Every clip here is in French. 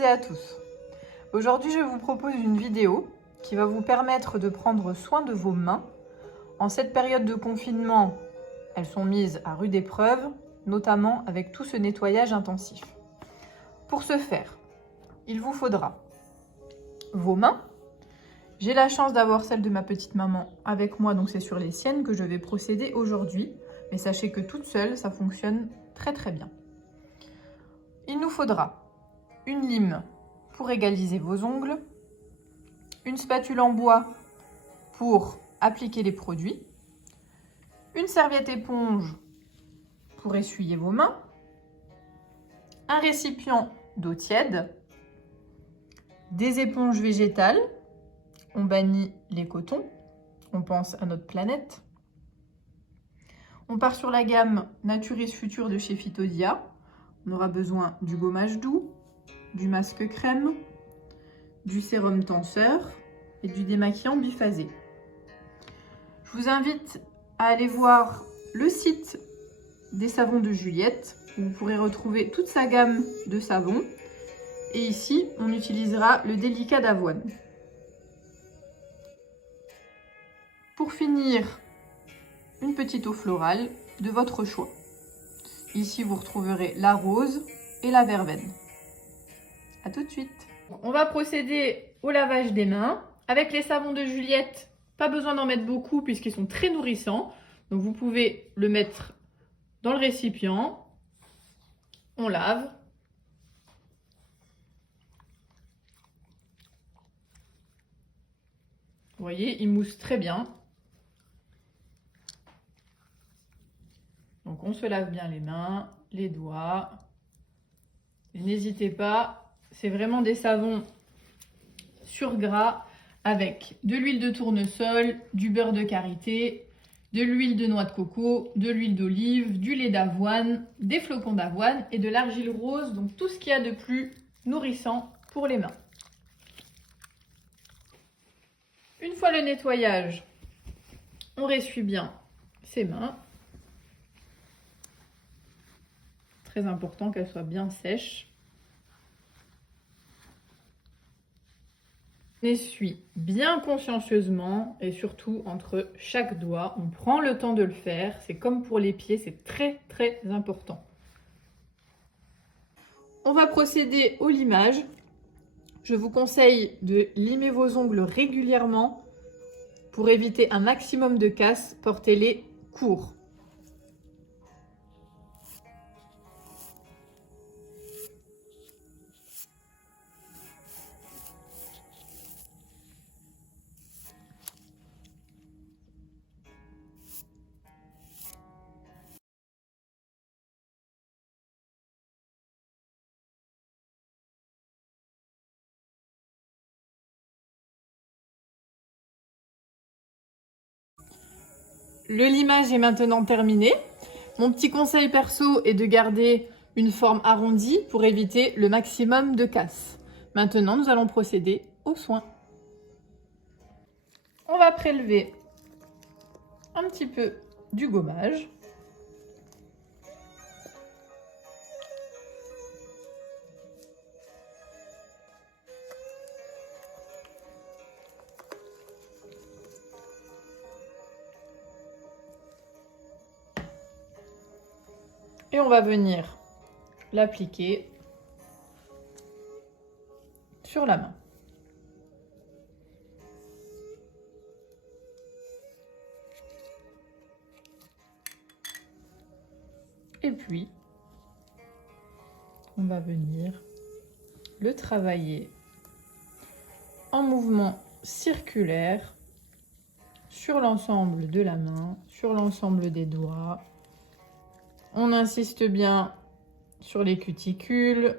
et à tous. Aujourd'hui, je vous propose une vidéo qui va vous permettre de prendre soin de vos mains. En cette période de confinement, elles sont mises à rude épreuve, notamment avec tout ce nettoyage intensif. Pour ce faire, il vous faudra vos mains. J'ai la chance d'avoir celle de ma petite maman avec moi, donc c'est sur les siennes que je vais procéder aujourd'hui. Mais sachez que toute seule, ça fonctionne très très bien. Il nous faudra une lime pour égaliser vos ongles, une spatule en bois pour appliquer les produits, une serviette éponge pour essuyer vos mains, un récipient d'eau tiède, des éponges végétales, on bannit les cotons, on pense à notre planète. On part sur la gamme Naturis Future de chez Phytodia. On aura besoin du gommage doux, du masque crème, du sérum tenseur et du démaquillant biphasé. Je vous invite à aller voir le site des savons de Juliette, où vous pourrez retrouver toute sa gamme de savons. Et ici, on utilisera le délicat d'avoine. Pour finir, une petite eau florale de votre choix. Ici, vous retrouverez la rose et la verveine. A tout de suite. On va procéder au lavage des mains. Avec les savons de Juliette, pas besoin d'en mettre beaucoup puisqu'ils sont très nourrissants. Donc vous pouvez le mettre dans le récipient. On lave. Vous voyez, il mousse très bien. Donc on se lave bien les mains, les doigts. Et n'hésitez pas, c'est vraiment des savons sur gras avec de l'huile de tournesol, du beurre de karité, de l'huile de noix de coco, de l'huile d'olive, du lait d'avoine, des flocons d'avoine et de l'argile rose, donc tout ce qu'il y a de plus nourrissant pour les mains. Une fois le nettoyage, on ressuie bien ses mains. Très important qu'elles soient bien sèches. On essuie bien consciencieusement et surtout entre chaque doigt. On prend le temps de le faire. C'est comme pour les pieds, c'est très très important. On va procéder au limage. Je vous conseille de limer vos ongles régulièrement pour éviter un maximum de casse. Portez-les courts. Le limage est maintenant terminé. Mon petit conseil perso est de garder une forme arrondie pour éviter le maximum de casse. Maintenant, nous allons procéder aux soins. On va prélever un petit peu du gommage. Et on va venir l'appliquer sur la main. Et puis, on va venir le travailler en mouvement circulaire sur l'ensemble de la main, sur l'ensemble des doigts. On insiste bien sur les cuticules.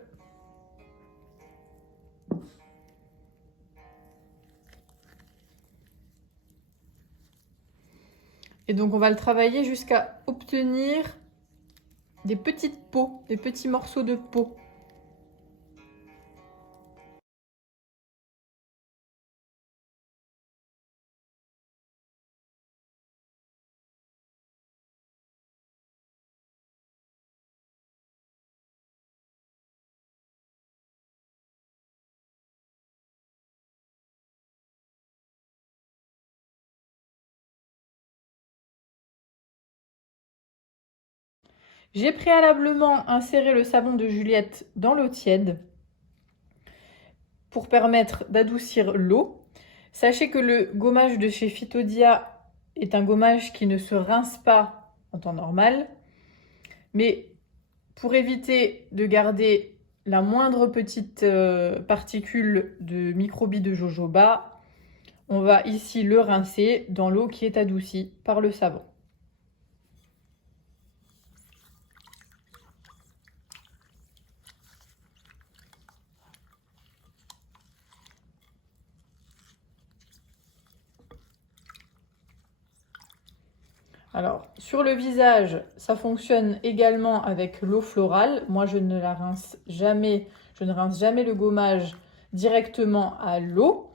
Et donc on va le travailler jusqu'à obtenir des petites peaux, des petits morceaux de peau. J'ai préalablement inséré le savon de Juliette dans l'eau tiède pour permettre d'adoucir l'eau. Sachez que le gommage de chez Phytodia est un gommage qui ne se rince pas en temps normal, mais pour éviter de garder la moindre petite particule de microbes de jojoba, on va ici le rincer dans l'eau qui est adoucie par le savon. Alors, sur le visage, ça fonctionne également avec l'eau florale. Moi, je ne rince jamais le gommage directement à l'eau.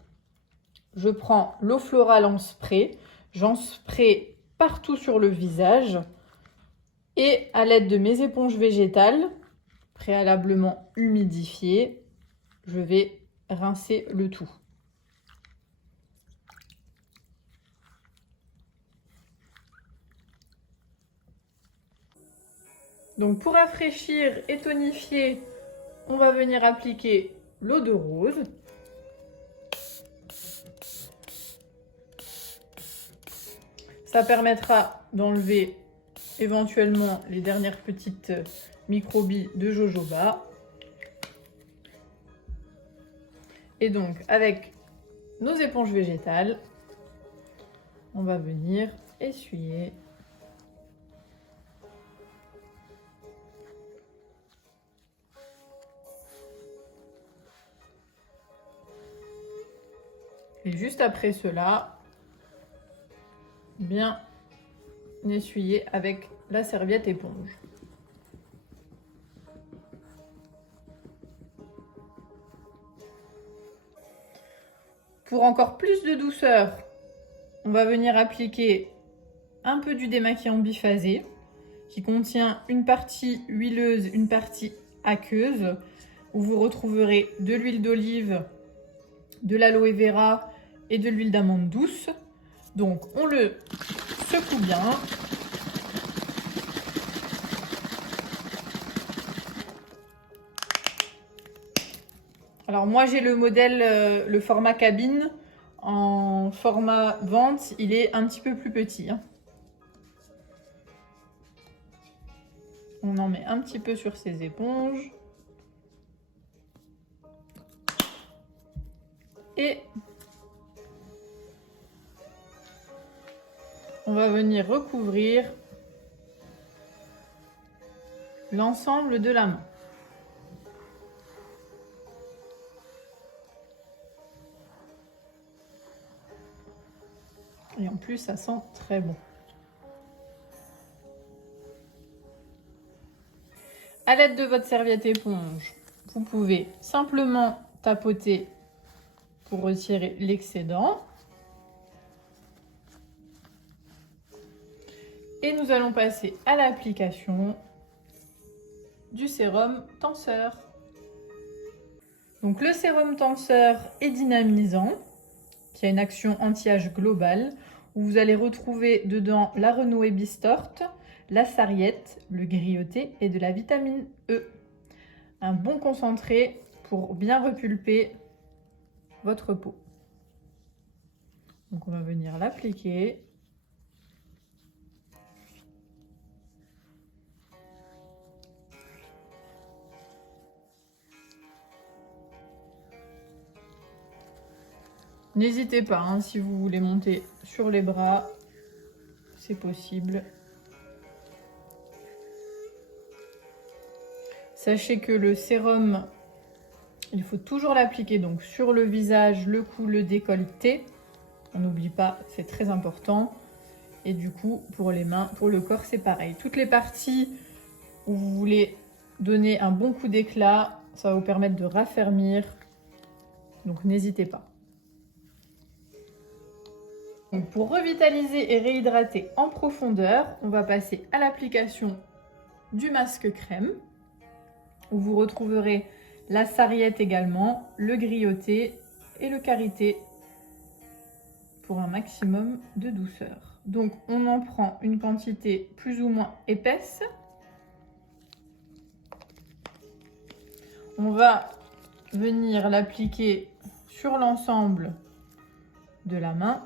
Je prends l'eau florale en spray, j'en spray partout sur le visage et à l'aide de mes éponges végétales, préalablement humidifiées, je vais rincer le tout. Donc pour rafraîchir et tonifier, on va venir appliquer l'eau de rose. Ça permettra d'enlever éventuellement les dernières petites microbilles de jojoba. Et donc avec nos éponges végétales, on va venir essuyer. Et juste après cela, bien essuyer avec la serviette éponge. Pour encore plus de douceur, on va venir appliquer un peu du démaquillant biphasé qui contient une partie huileuse, une partie aqueuse, où vous retrouverez de l'huile d'olive, de l'aloe vera et de l'huile d'amande douce. Donc on le secoue bien. Alors moi j'ai le modèle, le format cabine. En format vente, il est un petit peu plus petit. On en met un petit peu sur ces éponges. Et on va venir recouvrir l'ensemble de la main. Et en plus, ça sent très bon. À l'aide de votre serviette éponge, vous pouvez simplement tapoter pour retirer l'excédent. Et nous allons passer à l'application du sérum tenseur. Donc le sérum tenseur est dynamisant, qui a une action anti-âge globale, où vous allez retrouver dedans la renouée bistorte, la sarriette, le grioté et de la vitamine E. Un bon concentré pour bien repulper votre peau. Donc on va venir l'appliquer. N'hésitez pas, hein, si vous voulez monter sur les bras, c'est possible. Sachez que le sérum, il faut toujours l'appliquer donc sur le visage, le cou, le décolleté. On n'oublie pas, c'est très important. Et du coup, pour les mains, pour le corps, c'est pareil. Toutes les parties où vous voulez donner un bon coup d'éclat, ça va vous permettre de raffermir. Donc n'hésitez pas. Donc pour revitaliser et réhydrater en profondeur, on va passer à l'application du masque crème, où vous retrouverez la sarriette également, le grioté et le karité pour un maximum de douceur. Donc on en prend une quantité plus ou moins épaisse. On va venir l'appliquer sur l'ensemble de la main.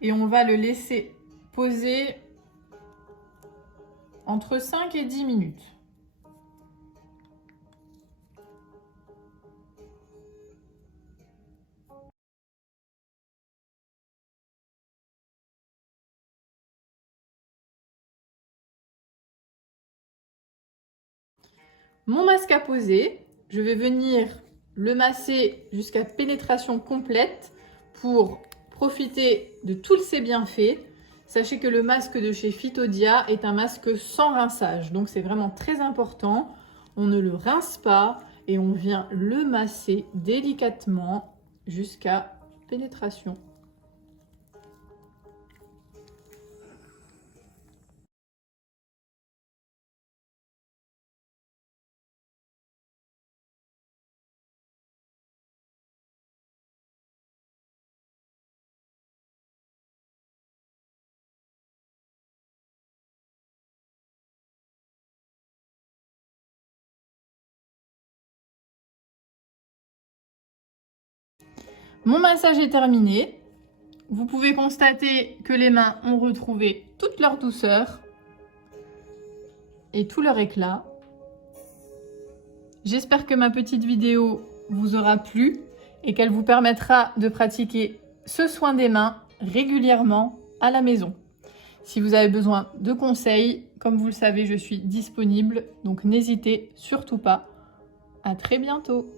Et on va le laisser poser entre 5 et 10 minutes. Mon masque à poser, je vais venir le masser jusqu'à pénétration complète pour profiter de tous ses bienfaits. Sachez que le masque de chez Phytodia est un masque sans rinçage, donc c'est vraiment très important. On ne le rince pas et on vient le masser délicatement jusqu'à pénétration. Mon massage est terminé. Vous pouvez constater que les mains ont retrouvé toute leur douceur et tout leur éclat. J'espère que ma petite vidéo vous aura plu et qu'elle vous permettra de pratiquer ce soin des mains régulièrement à la maison. Si vous avez besoin de conseils, comme vous le savez, je suis disponible, donc n'hésitez surtout pas. À très bientôt.